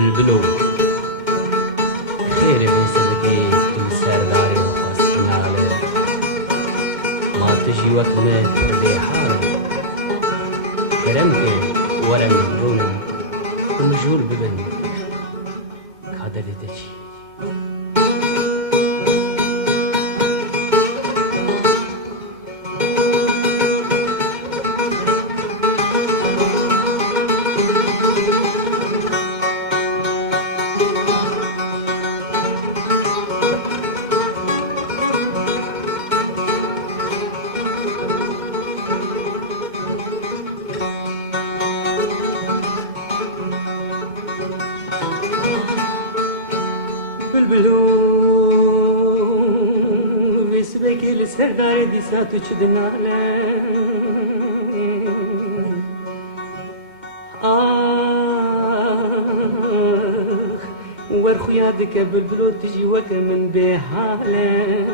بلبلو خير بيسبكي كل سرداري وخاصنالي ما تجي وكمت بحال كرمك ورم رونم ومجهول ببن كادر تجي بلبلو بسبك السردار دي ساتو چدناله ورخويا دك بلبلو تجي وك من بحاله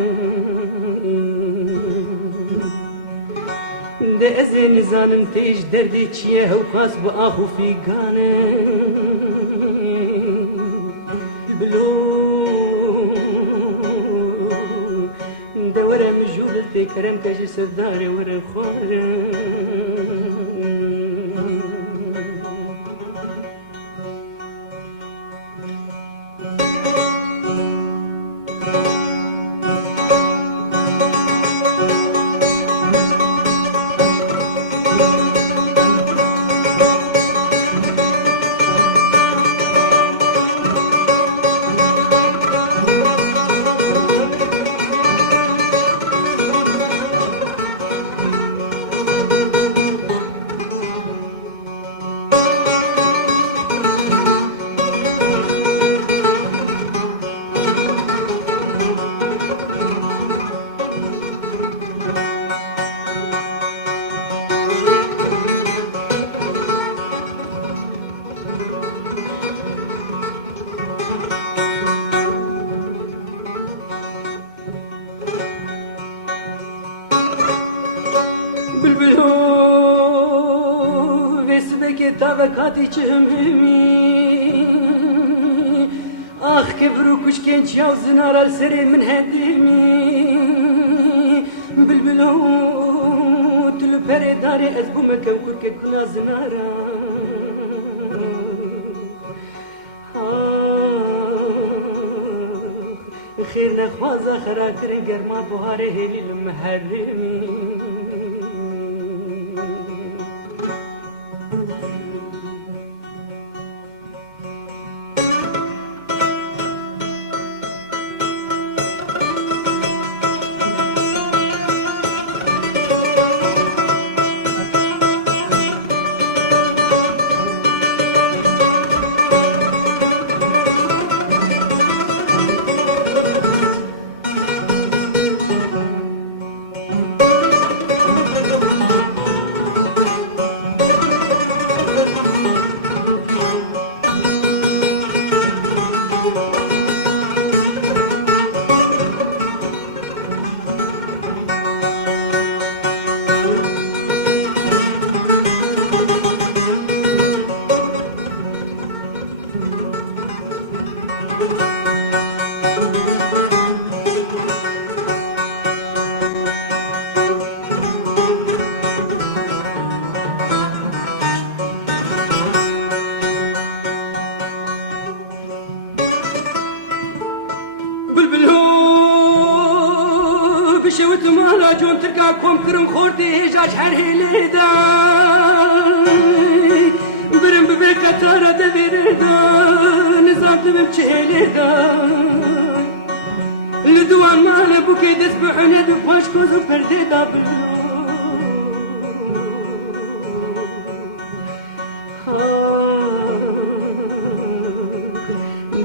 ده ازين زانم تيج دردي چيه هو قاس بآخو في قانه بلو دورة مجهولة كرم كاجي سرداري ورا خوارة بلبلو بسبك طبقاتي چهمي آخ كبرو كشكين شاو زنار السري من هدمي بلبلو تلو بري داري أزبو مكور كنا زنارا خير نخوازا خراكرين قرما بوهاري هيلي المحرمي بشوت مالا جون تلقى كوم كرم خوردي جاج هرهيلي دا برم ببركة تارا دبيري دا نظام تبم چهيلي دا لدوان مالا بوكي دس بحني دخواش كوزو پردي دا بلو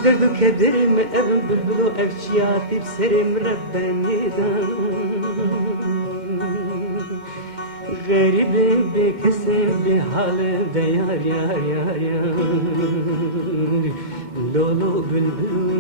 درد وكدر من ابن بلبلو افشياتي بسري مرباني دان غريب بكسر بحال ديار يار يار يار لولو بلبلو